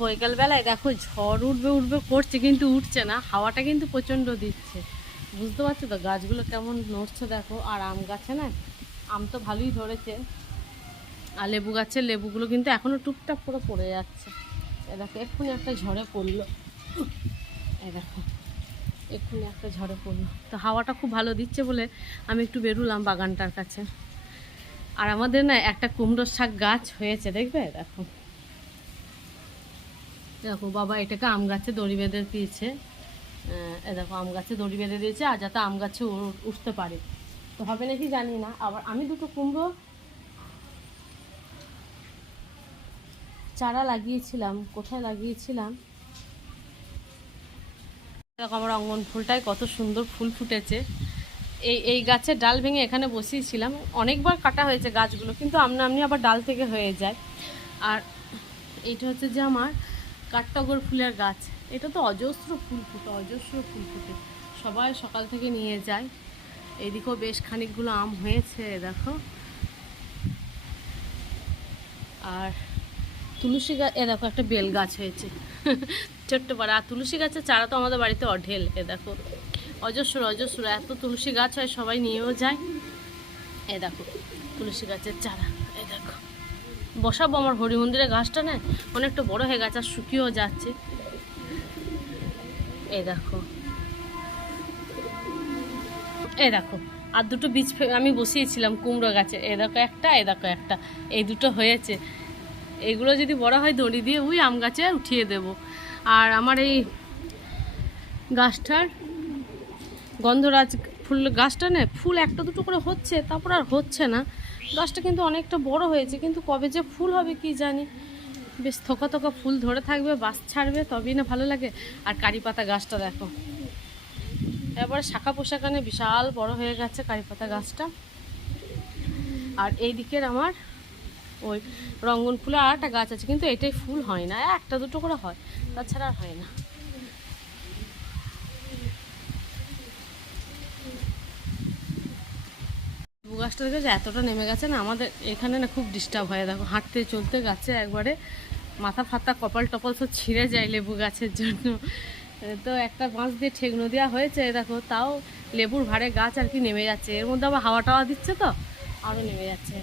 বৈকাল বেলায় দেখো ঝড় উঠবে উঠবে করছে, কিন্তু উঠছে না, হাওয়াটা কিন্তু প্রচণ্ড দিচ্ছে। বুঝতে পারছো তো গাছগুলো কেমন নড়ছে দেখো। আর আম গাছে না আম তো ভালোই ধরেছে, আর লেবু গাছের লেবুগুলো কিন্তু এখনও টুকটাক করে পড়ে যাচ্ছে। এ দেখো এক্ষুনি একটা ঝড়ে পড়লো, এ দেখো এক্ষুনি একটা ঝড়ে পড়লো। তো হাওয়াটা খুব ভালো দিচ্ছে বলে আমি একটু বেরোলাম বাগানটার কাছে। আর আমাদের না একটা কুমড়োর শাক গাছ হয়েছে, দেখবে দেখো দেখো বাবা এটাকে আম গাছে দড়ি বেঁধে দিয়েছে। এ দেখো আম গাছে দড়ি বেঁধে দিয়েছে, আর যাতে আম গাছে উঠতে পারে। তো হবে নাকি জানি না। আবার আমি দুটো কুমড়ো চারা লাগিয়েছিলাম, কোথায় লাগিয়েছিলাম দেখো, আমার অঙ্গন ফুলটায় কত সুন্দর ফুল ফুটেছে। এই গাছের ডাল ভেঙে এখানে বসিয়েছিলাম, অনেকবার কাটা হয়েছে গাছগুলো, কিন্তু আমনা আমনি আবার ডাল থেকে হয়ে যায়। আর এইটা হচ্ছে যে আমার কাঠটগর ফুলের গাছ, এটা তো অজস্র ফুল ফুটে, অজস্র ফুল ফুটে, সবাই সকাল থেকে নিয়ে যায়। এদিকেও বেশ খানিকগুলো আম হয়েছে দেখো। আর তুলসী গাছ, এ দেখো একটা বেল গাছ হয়েছে ছোট্ট পাড়া। আর তুলসী গাছের চারা তো আমাদের বাড়িতে অঢেল, এ দেখো অজস্র অজস্র এত তুলসী গাছ হয়, সবাই নিয়েও যায়। এ দেখো তুলসী গাছের চারা, এ দেখো বসাবো। আমার হরি মন্দিরের গাছটা না অনেকটা বড় হয়ে গেছে আর শুকিয়েও যাচ্ছে। এই দেখো এই দেখো আর দুটো বীজ আমি বসিয়েছিলাম কুমড়ো গাছে, এ দেখো একটা, এ দেখো একটা, এই দুটো হয়েছে। এগুলো যদি বড় হয় দড়ি দিয়ে ওই আম গাছে উঠিয়ে দেব। আর আমার এই গাছটার গন্ধরাজ ফুল গাছটা না ফুল একটা দুটো করে হচ্ছে, তারপর আর হচ্ছে না। গাছটা কিন্তু অনেকটা বড় হয়েছে, কিন্তু কবে যে ফুল হবে কি জানি। বেশ থোকা থোকা ফুল ধরে থাকবে, বাস ছাড়বে, তবেই না ভালো লাগে। আর কারি পাতা গাছটা দেখো এবারে শাখা পোশাকানে বিশাল বড় হয়ে গেছে কারি পাতা গাছটা। আর এই দিকের আমার ওই রঙ্গন ফুলের আর একটা গাছ আছে, কিন্তু এটাই ফুল হয় না, একটা দুটো করে হয়, তাছাড়া আর হয় না। লেবু গাছটা দেখে যে এতটা নেমে গেছে না, আমাদের এখানে না খুব ডিস্টার্ব হয়। দেখো হাঁটতে চলতে গাছে একবারে মাথা ফাতা কপাল টপাল সব ছিঁড়ে যায় লেবু গাছের জন্য। তো একটা বাঁশ দিয়ে ঠেকনো দেওয়া হয়েছে দেখো, তাও লেবুর ভারে গাছ আর কি নেমে যাচ্ছে। এর মধ্যে আবার হাওয়া টাওয়া দিচ্ছে তো আরও নেমে যাচ্ছে।